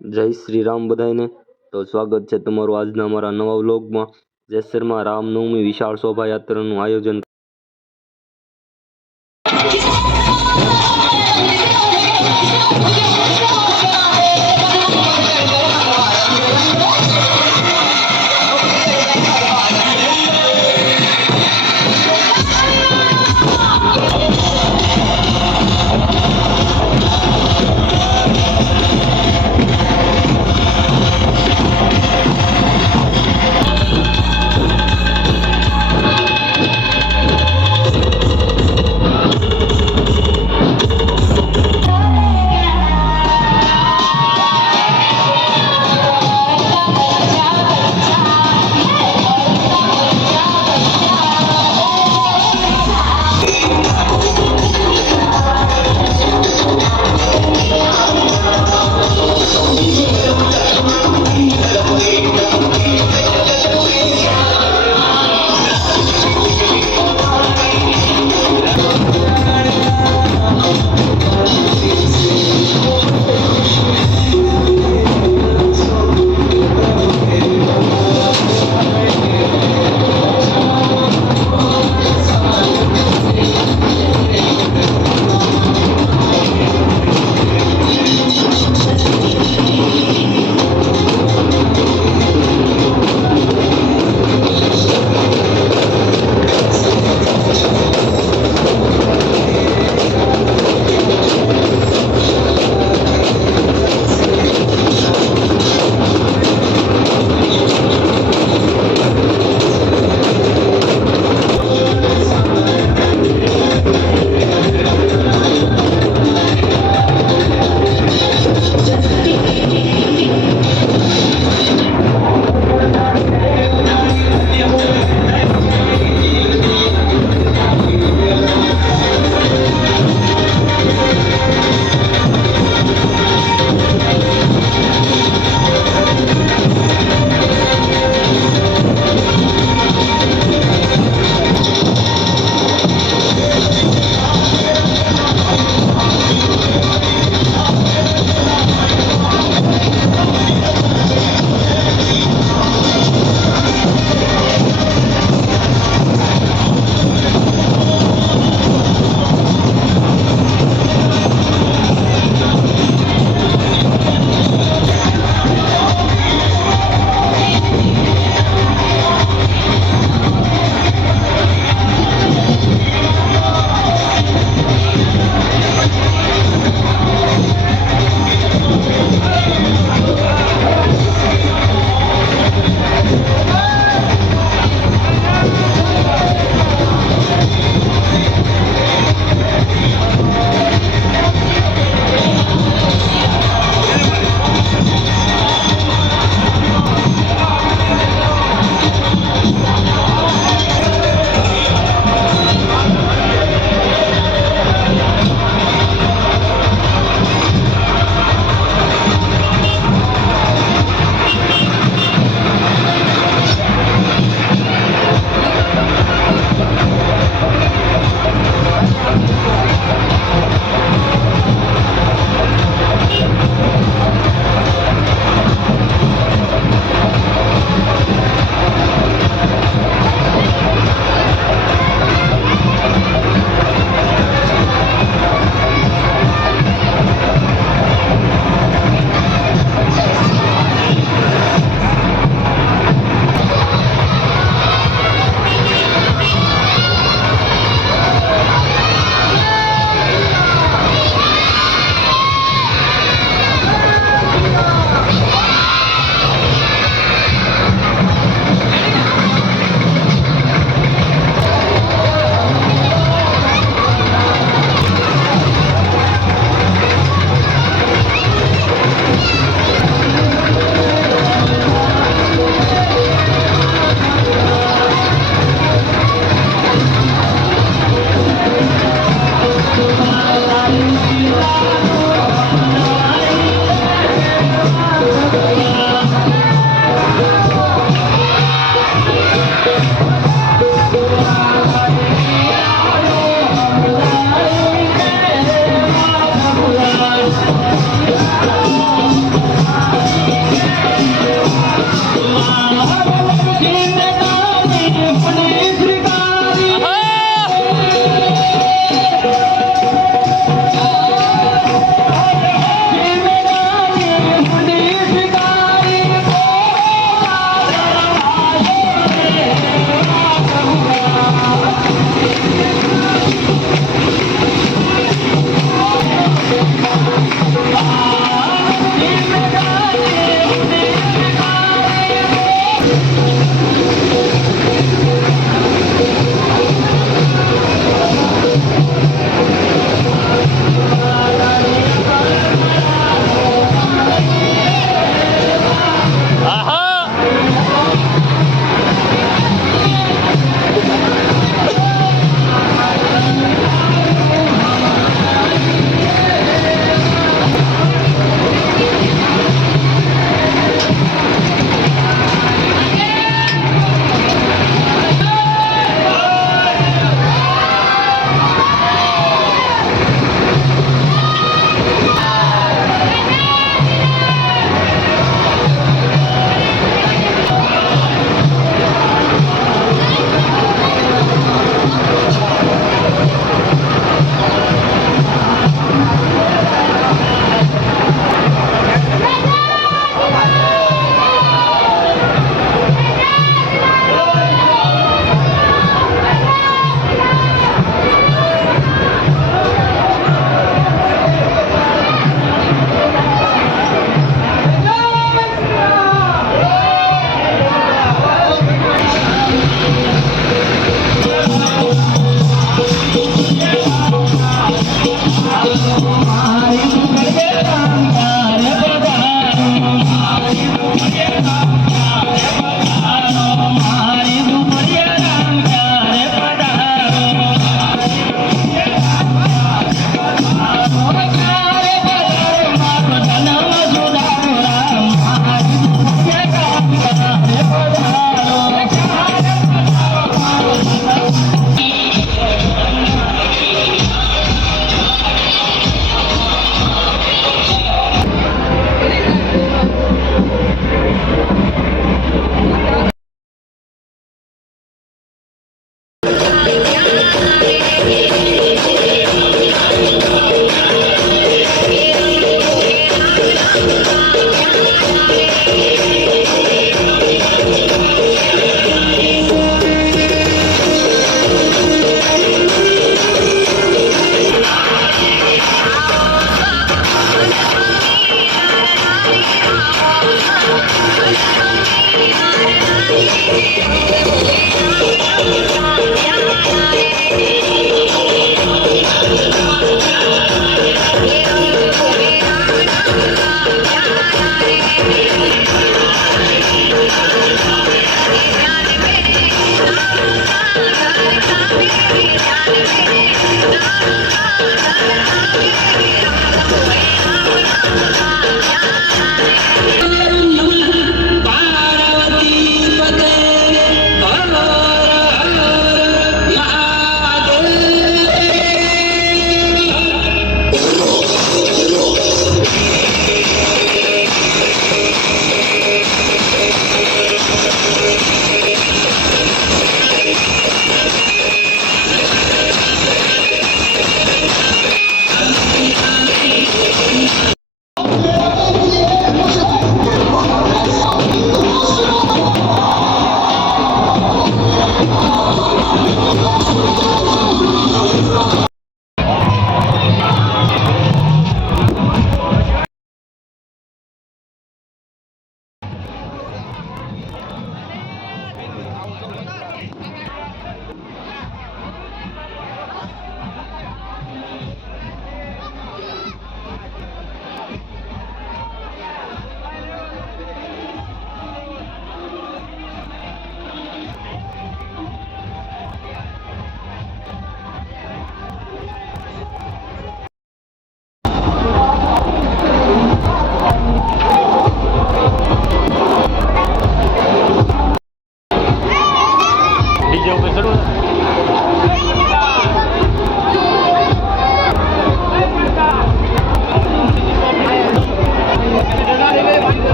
જય શ્રી રામ બધાને. તો સ્વાગત છે તમારું આજના અમારા નવા વ્લોગમાં. જેસરમાં રામનવમી વિશાળ શોભાયાત્રાનું આયોજન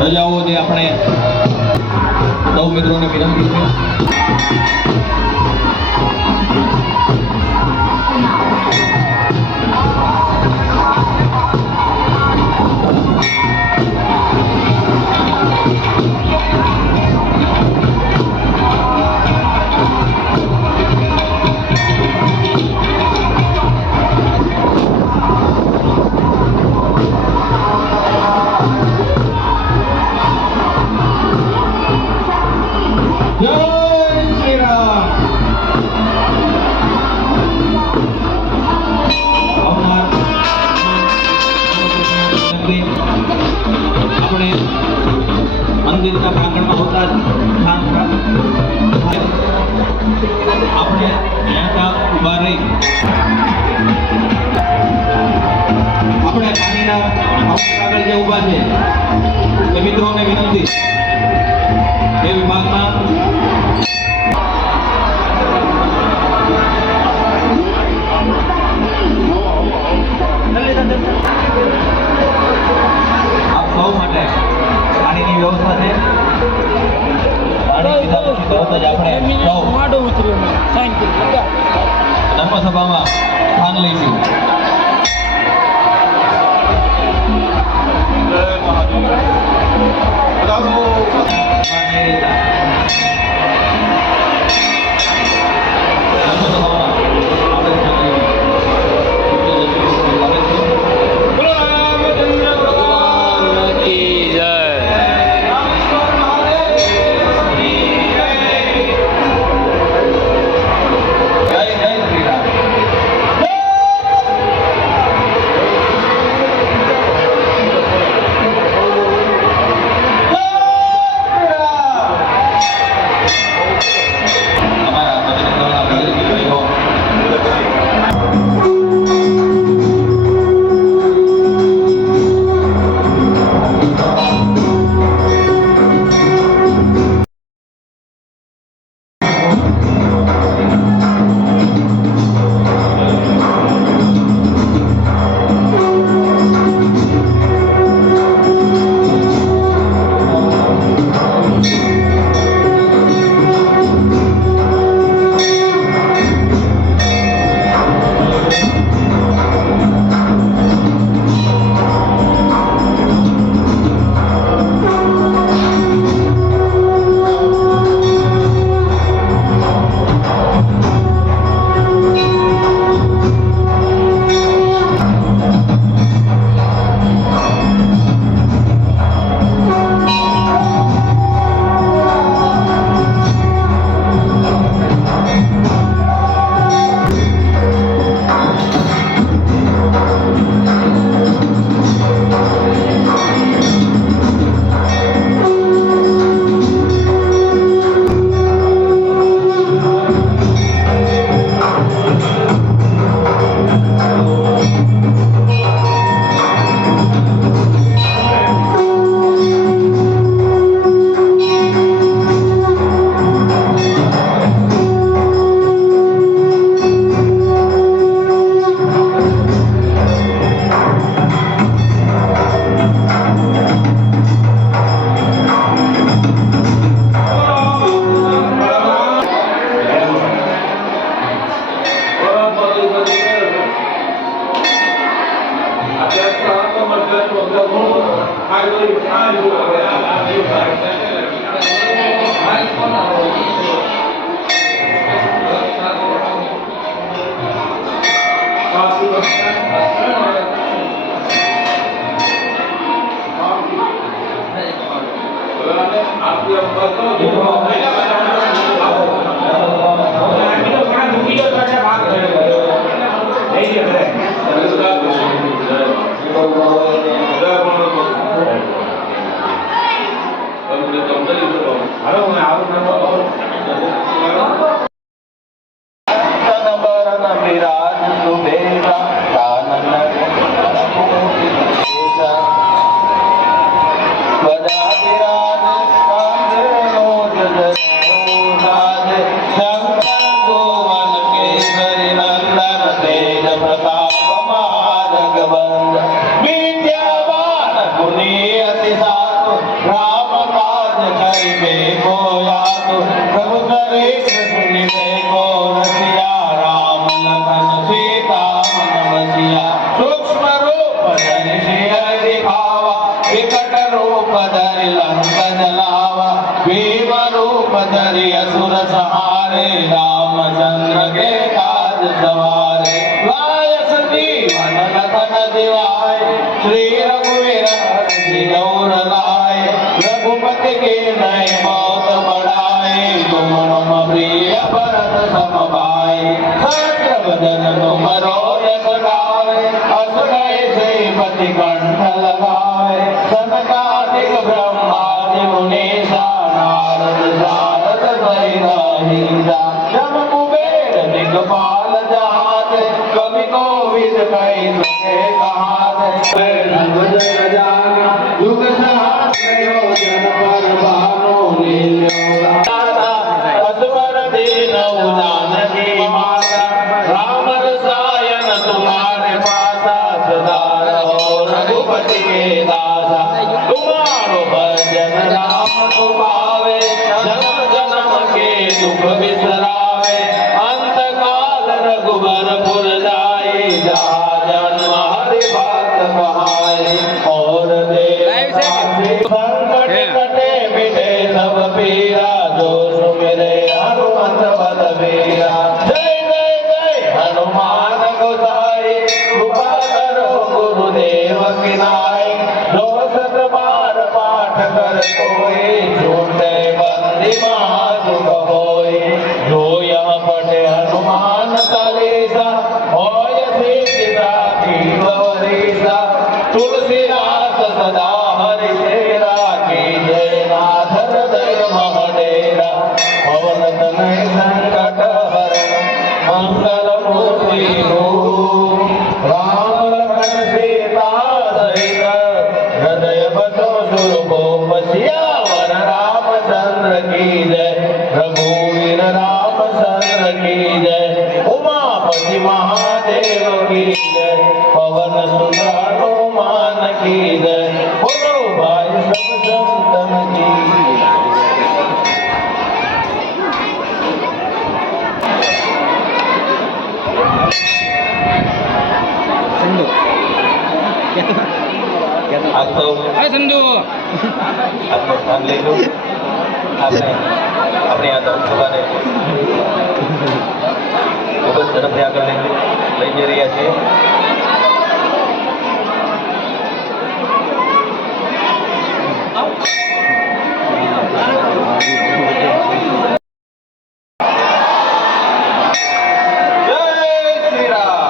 રજાઓ જે આપણે સૌ મિત્રોને વિનંતી છે. જય શ્રી માડો ઉતર્યો સાઈન કરી લગા ધર્મસભામાં સ્થાન લઈશું. तुम्हारो भजन राम को पावे जन्म जन्म के दुख दुख बिसरावे अंतकाल रघुबरपुर जाए जहाँ जन्म हरि भक्त कहाए और देव संकट कटे मिटे सब पीरा जो सुमिरे हनुमत बलबीरा जय जय जय हनुमान गोसाई कृपा करो गुरुदेव की नाई जो सत बार पाठ कर कोई छूटे बंदी महासुख होई जो यह पढ़े हनुमान चालीसा होय सीता की गौरीसा तुलसीदास सदा हरि तेरा की जय नाथ हृदय महडेरा पवन तनय संकट हरण मंगल मूर्ति राम लखन सीता सहित हृदय बसो सुरभूप सियावर रामचंद्र की जय रघुवीर रामचंद्र की जय उमापति महादेव की जय पवन सुत हनुमान की जय बोलो भाई सब संतन की आज तो અરે સંધુ આપનો સ્થાન લઈ લો આપણે આપણી આ સભાને ખૂબ જ ઝડપથી આગળ લઈ જઈ રહ્યા છીએ જય શ્રી રામ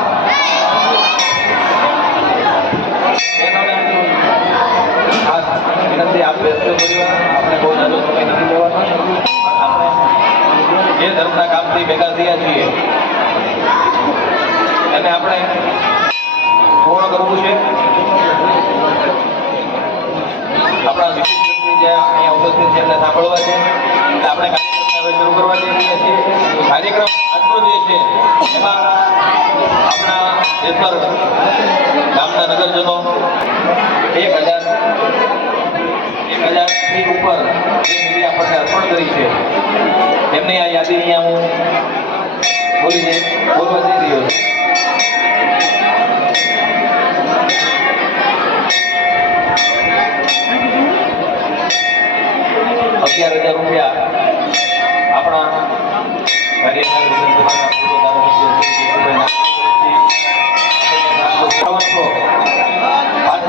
ખાસ વિનંતી આપ બેસજો પરિવાર આપણે બહુ જાજો સમય નથી લેવાનો આપણે જે ધર્મના કામથી ભેગા થયા છીએ એને આપણે પૂર્ણ કરવું છે આપણા વિશિષ્ટ વ્યક્તિ જે અહીંયા ઉપસ્થિત છે એમને સાંભળવા છે એટલે આપણે કાર્યક્રમને હવે શરૂ કરવા જઈ રહ્યા છીએ કાર્યક્રમ આજનો જે છે એમાં આપણા દેશભર ગામના નગરજનો 1000થી ઉપર જે નિધિ આપણને અર્પણ કરી છે એમની આ યાદી અહીંયા હું બોલવા જઈ રહ્યો છું 11,000 રૂપિયા આપણા કાર્યકારી વિધાનસભાના પૂર્વ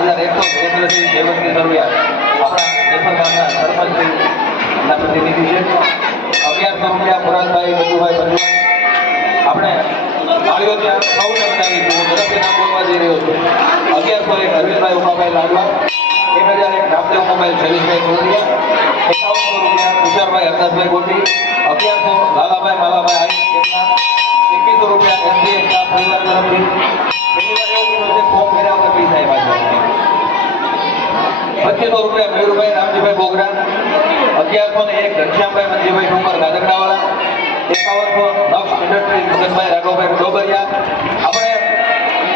ધારાસભ્ય શ્રી દેવંતી સરવૈયા આપણા દેશર ગામના સરપંચ શ્રીના પ્રતિનિધિ છે 1100 રૂપિયા મુરાદભાઈ બચુભાઈ બચુભાઈ આપણે તાળીઓ ત્યાં સૌને બતાવીશું હું ઝડપથી નામ બોલવા જઈ રહ્યો છું 1100 એક હરવીરભાઈ ઉમાભાઈ લાડવા 1001 રામદેવ મોબાઈલ શૈલેષભાઈ ગોડિયા 5100 રૂપિયા તુષારભાઈ હરદાસભાઈ ગોટી 1100 લાલાભાઈ માલાભાઈ આહિર 2100 રૂપિયા એસડી એકતા પરિવાર તરફથી પહેલી વાર એવું કીધું છે ફોર્મ કર્યા વગર પૈસા આપ્યા છે 2500 રૂપિયા મયુરભાઈ રામજીભાઈ બોગરા 1101 ઘનશ્યામભાઈ મંજીભાઈ ઠુમર ગાદરડાવાળા 5100 નક્ષ ઇન્ડસ્ટ્રીઝ મગનભાઈ રાઘવભાઈ ડોબરિયા આપણે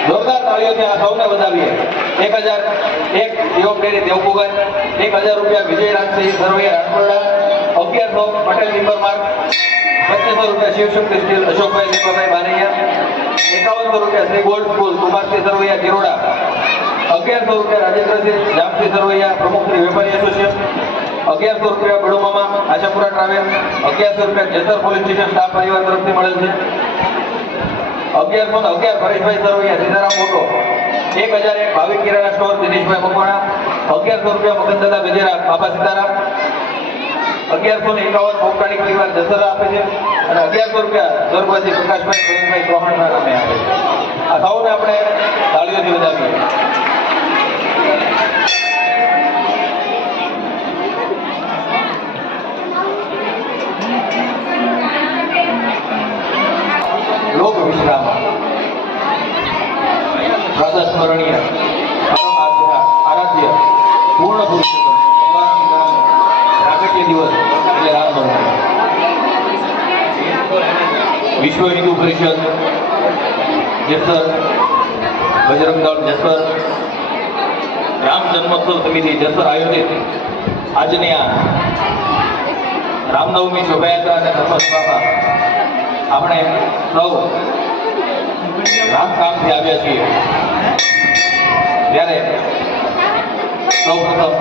જોરદાર તાળીઓથી આ સૌને વધાવીએ 1001 યોગ ડેરી દેવપુગન 1000 રૂપિયા વિજય રાજસિંહ સરવૈયા રાજપરડા 1100 પટેલ ટિમ્બર માર્ક 2500 રૂપિયા શિવશક્તિ સ્ટીલ અશોકભાઈ લીંબાભાઈ બારૈયા 5100 રૂપિયા શ્રી ગોલ્ડ સ્કૂલ કુમારસિંહ સરવૈયા કિરોડા 1100 રૂપિયા રાજેન્દ્રસિંહ જામસિંહ સરવૈયા પ્રમુખ શ્રી વેપારી એસોસિએશન 1100 રૂપિયા બડુમામા આશાપુરા ટ્રાવેલ 1100 રૂપિયા જેસર પોલીસ સ્ટેશન સ્ટાફ પરિવાર તરફથી મળેલ છે 1111 પરેશભાઈ સરવૈયા સીતારામ મોટો 1001 ભાવિક કિરાણા સ્ટોર દિનેશભાઈ મકવાણા 1100 રૂપિયા મગનદાદા ગજેરા બાપા સીતારામ 1151 પોપટાણી પરિવાર દસરા આપે છે અને 1100 રૂપિયા સ્વર્ગવાસી પ્રકાશભાઈ પ્રવીણભાઈ ચૌહાણના નામે આપે છે આ સૌને આપણે તાળીઓથી વધાવીએ લોક વિશ્રામ પ્રાતસ્મરણીય પરમ આરાધ્ય પૂર્ણ પુરુષોત્તમ ભગવાન સીતારામ પ્રાગટ્ય દિવસ એટલે રામનવમી વિશ્વ હિન્દુ પરિષદ જેસર બજરંગ દળ જેસર રામ જન્મોત્સવ સમિતિ જેસર આયોજિત આજની આ રામનવમી શોભાયાત્રા અને ધર્મસભામાં આપણે સૌ રામધામથી આવ્યા છીએ ત્યારે સૌપ્રથમ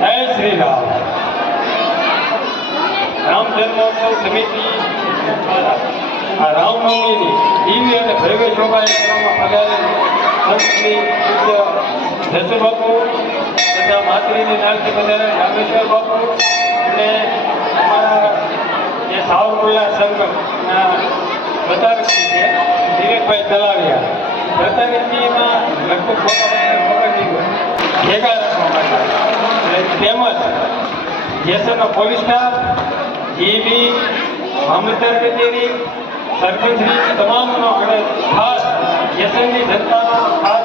જય શ્રી રામ. રામ જન્મોત્સવ સમિતિ આ રામનવમીની દિવ્ય અને ભવ્ય શોભાયાત્રામાં પધારેલ સંતશ્રી પૂજ્ય જસુ બાપુ તથા માતૃની નામથી પધારેલ રામેશ્વર બાપુ અને અમારા જે સાવરકુલ્લા સંઘના પ્રચારકજી છે દિલીપભાઈ તલાવિયા. પ્રચારકજીમાં લગભગ ભેગા રાખવા માટે તેમજ જેસરના પોલીસ સ્ટાફ, જીબી, મામલતદાર કચેરી, સરપંચશ્રી તમામનો અને ખાસ જેસરની જનતાનો ખાસ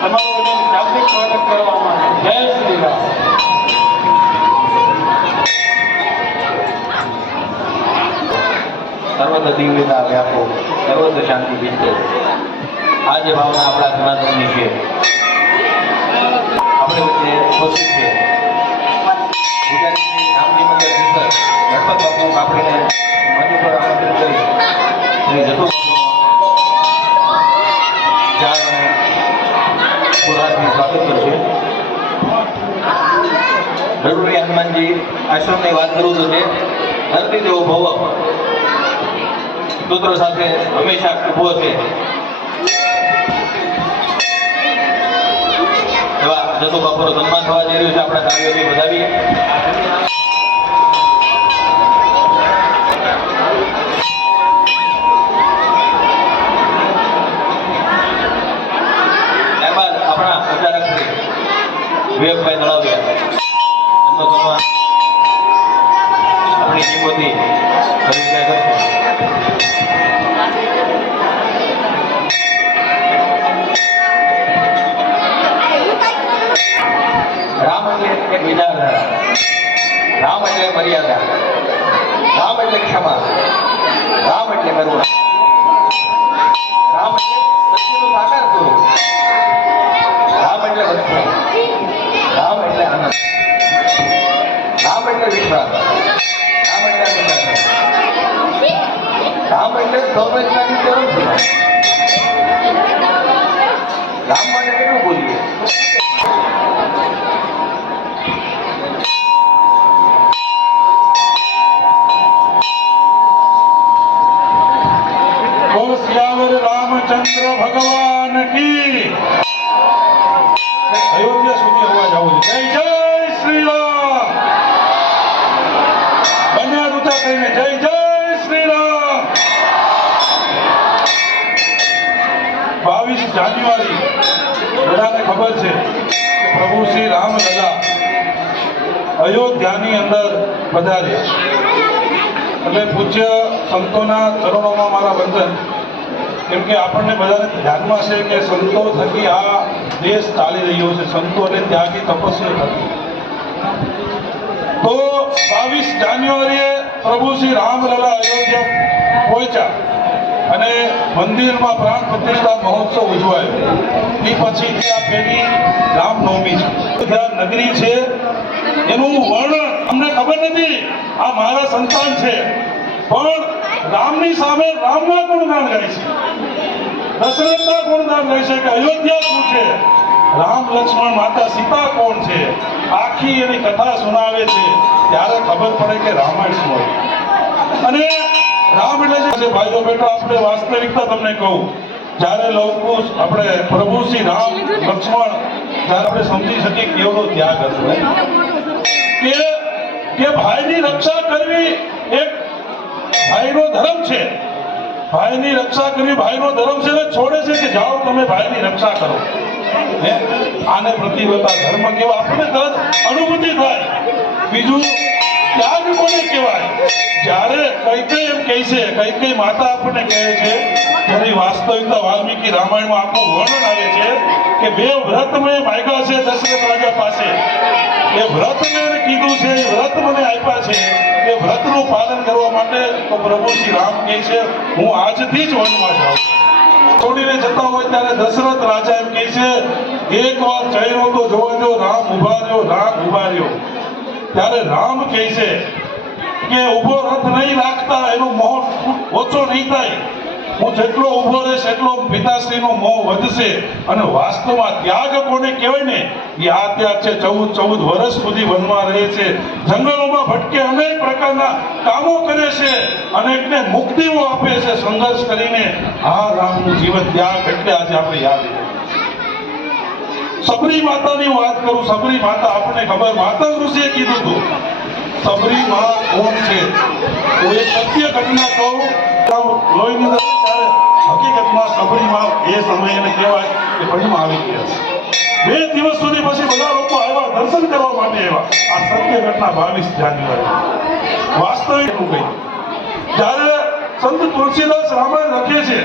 તમામ બધાનું શાબ્દિક સ્વાગત કરવામાં આવે. જય શ્રી રામ. સર્વત્ર દિવ્યતા વ્યાપો, સર્વત્ર શાંતિ વિસ્તરે. આ જે ભાવના આપણા સનાતનની છે આપણે વચ્ચે ઉપસ્થિત છે પૂજારી શ્રી રામજી મંદિર વિસ્તર ગણપત બાપુ આપણીને મંચ પર આમંત્રિત કરી શ્રી જસુ ચાર અને પુરાણથી સ્વાગત કરશે. જરૂરી હનુમાનજી આશ્રમની વાત કરું તો છે ધરતી દેવો ભવ સૂત્રો સાથે હંમેશા ઉભો છે એવા જસુ બાપુનું સન્માન થવા જઈ રહ્યું છે. આપણા તાળીઓથી વધાવીએ. ત્યારબાદ આપણા પ્રચારક શ્રી વિવેકભાઈ તળાવિયા એમનો સન્માન આપણી ટીમોથી કરી કરશે. રામ એટલે એક વિચારધારા, રામ એટલે મર્યાદા, રામ એટલે ક્ષમા, રામ એટલે કરુણા, રામ એટલે સત્યનું સાકાર સ્વરૂપ, રામ એટલે વસ્તુ, રામ એટલે આનંદ, રામ એટલે વિશ્વાસ, રામ એટલે અનુશાસન, રામ એટલે સૌરજ્ઞાની જરૂર છે. રામ માટે કેટલું બોલીએ. બોલ સિયાવર રામચંદ્ર ભગવાન કી. અયોધ્યા સુધી અવાજ આવો છે. જય જય શ્રી રામ. બંને રૂતા કરીને જય જય શ્રી રામ. 22 જાન્યુઆરી બધાને ખબર છે કે પ્રભુ શ્રી રામલલા અયોધ્યાની અંદર પધાર્યા. એટલે પૂજ્ય સંતોના ચરણોમાં મારા વંદન. કેમ કે આપણને બધાને ધ્યાનમાં છે કે સંતો થકી આ દેશ ચાલી રહ્યો છે, સંતો અને ત્યાગી તપસ્યા થકી. તો 22 જાન્યુઆરીએ પ્રભુ શ્રી રામલલા અયોધ્યા પહોંચ્યા અને મંદિરમાં પ્રાણ પ્રતિષ્ઠા મહોત્સવ ઉજવાયો. એ પછી આ પહેલી રામનવમી છે. અયોધ્યા નગરી છે એનું વર્ણન અમને ખબર નથી. આ મારા સંતાન છે પણ રામની સામે રામના ગુણગાન ગાય છે, દશરથના ગુણગાન ગાય છે કે અયોધ્યા શું છે, રામ લક્ષ્મણ માતા સીતા કોણ છે, આખી એની કથા સુનાવે છે. ત્યારે ખબર પડે કે રામાયણ શું હતું. અને રામ એટલે છે ભાઈઓ બેટો, આપણે વાસ્તવિકતા તમને કહું, જ્યારે લોકો આપણે પ્રભુ શ્રી રામ લક્ષ્મણ ત્યારે આપણે સમજી શકીએ કેવડો ત્યાગ હતો કે ભાઈની રક્ષા કરવી એક ભાઈનો ધર્મ છે. ભાઈની રક્ષા કરવી ભાઈનો ધર્મ છે. છોડે છે કે જાઓ તમે ભાઈની રક્ષા કરો. આને પ્રતિવતા ધર્મ કેવા આપણને તરત અનુભૂતિ થાય. બીજું ત્યાગ કોને કહેવાય? જ્યારે કઈ એમ કહે છે, કઈ માતા આપણને કહે છે ત્યારે વાસ્તવિકતા વાલ્મીકી રામાયણમાં આખું વર્ણન આવે છે કે 2 વ્રત મેં માગ્યા છે દશરથ રાજા પાસે. એ વ્રત મેં કીધું છે, એ વ્રત મને આપ્યા છે, એ વ્રતનું પાલન કરવા માટે તો પ્રભુ શ્રી રામ કહે છે હું આજથી જ વનમાં જાઉં. છોડીને જતા હોય ત્યારે દશરથ રાજા એમ કહે છે, એકવાર ચહેરો તો જોવા દો, રામ ઉભા રહ્યો, રામ ઉભા રહ્યો. ત્યારે રામ કહે છે કે ઉભો રથ નહીં રાખતા, એનો મોહ ઓછો નહીં થાય. હું જેટલો ઉભો રહીશ એટલો પિતાશ્રીનો મોહ વધશે. અને વાસ્તવમાં ત્યાગ કોને કહેવાય ને, એ આ ત્યાગ છે. 14 વર્ષ સુધી વનમાં રહે છે, જંગલોમાં ભટકે, અનેક પ્રકારના કામો કરે છે, અનેકને મુક્તિઓ આપે છે સંઘર્ષ કરીને. આ રામનું જીવન ત્યાગ એટલે આજે આપણે યાદ કરીએ. સબરી માતાની વાત કરું. સબરી માતા આપણને ખબર, માતા ઋષિએ કીધું હતું સબરી માં કોણ છે. હું એક સત્ય ઘટના કહું, લોહીની અંદર ત્યારે હકીકતમાં સબરી માં એ સમયે એને કહેવાય કે પડીમાં આવી ગયા છે. 2 દિવસ સુધી પછી બધા લોકો આવ્યા, દર્શન કરવા માટે આવ્યા. આ સત્ય ઘટના 22 જાન્યુઆરી વાસ્તવિક એવું કહ્યું. જ્યારે સંત તુલસીદાસ રામાયણ લખે છે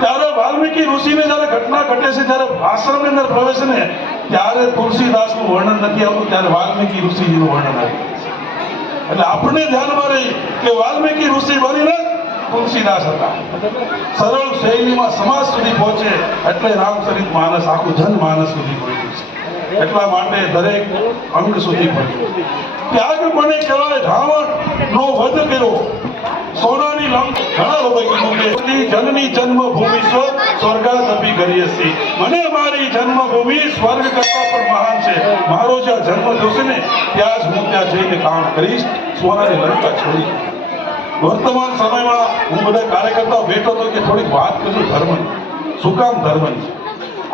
ત્યારે વાલ્મીકી ઋષિને જ્યારે ઘટના ઘટે છે, જ્યારે આશ્રમની અંદર પ્રવેશે ને ત્યારે તુલસીદાસનું વર્ણન નથી આવતું, ત્યારે વાલ્મીકી ઋષિજીનું વર્ણન આવે. એટલે આપણે ધ્યાનમાં રહી કે વાલ્મીકી ઋષિ બનીને તુલસીદાસ હતા. સરળ શૈલીમાં સમાજ સુધી પહોંચે એટલે રામચરિત માનસ આખું જનમાનસ સુધી પહોંચ્યું છે. એટલા માટે દરેક અંગ સુધી પહોંચ્યું. ત્યાગ કોને કહેવાય? રાવણ નો વધ કર્યો, સોનાની લંક. ઘણા લોકો કીધું કે જનની જન્મભૂમિ સ્વર્ગાદપી ગરીયસી. મને મારી જન્મભૂમિ સ્વર્ગ કરતા પણ મહાન છે. મારો જ્યાં જન્મ થશે ને ત્યાં જ હું ત્યાં જઈને કામ કરીશ, સોનાની લંકા છોડી. વર્તમાન સમયમાં હું બધા કાર્યકર્તાઓ બેઠો હતો કે થોડીક વાત કરું ધર્મની. શું કામ ધર્મની?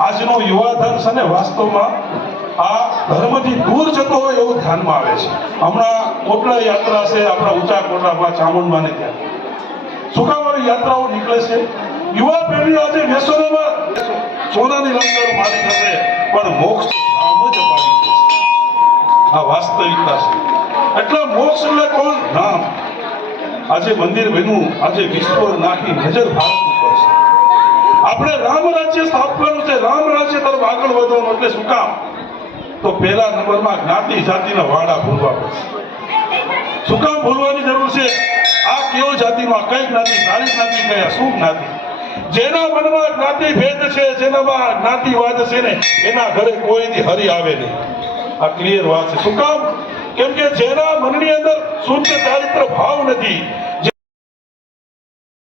આજનો યુવાધન છે ને વાસ્તવમાં આ ધર્મથી દૂર જતો હોય એવું ધ્યાનમાં આવે છે. હમણાં કોટડા યાત્રા છે આપણા ઊંચા કોટડામાં ચામુંડમાને ત્યાં. શું કામ આવી યાત્રાઓ નીકળે છે? યુવા પેઢી આજે વ્યસનોમાં સોનાની લંકાનો માલિક હશે પણ મોક્ષ નામ જ અપાવી દેશે. આ વાસ્તવિકતા છે. એટલે મોક્ષ એટલે કોણ? નામ. આજે મંદિર બન્યું, આજે વિશ્વ નાખી નજર ભારત ઉપર છે. આપણે રામ રાજ્ય સ્થાપવાનું છે, રામ રાજ્ય તરફ આગળ વધવાનું. એટલે શું કામ? તો પહેલા નંબરમાં જ્ઞાતિ જાતિના વાડા ભૂલવા પડશે. શું કામ ભૂલવાની જરૂર છે? આ કેવો જાતિમાં કઈ જ્ઞાતિ, સારી જ્ઞાતિ કયા, શું જ્ઞાતિ? જેના મનમાં જ્ઞાતિ ભેદ છે, જેનામાં જ્ઞાતિવાદ છે ને એના ઘરે કોઈની હરી આવે નહીં. આ ક્લિયર વાત છે. શું કામ? કેમ કે જેના મનની અંદર શુદ્ધ ચારિત્ર ભાવ નથી,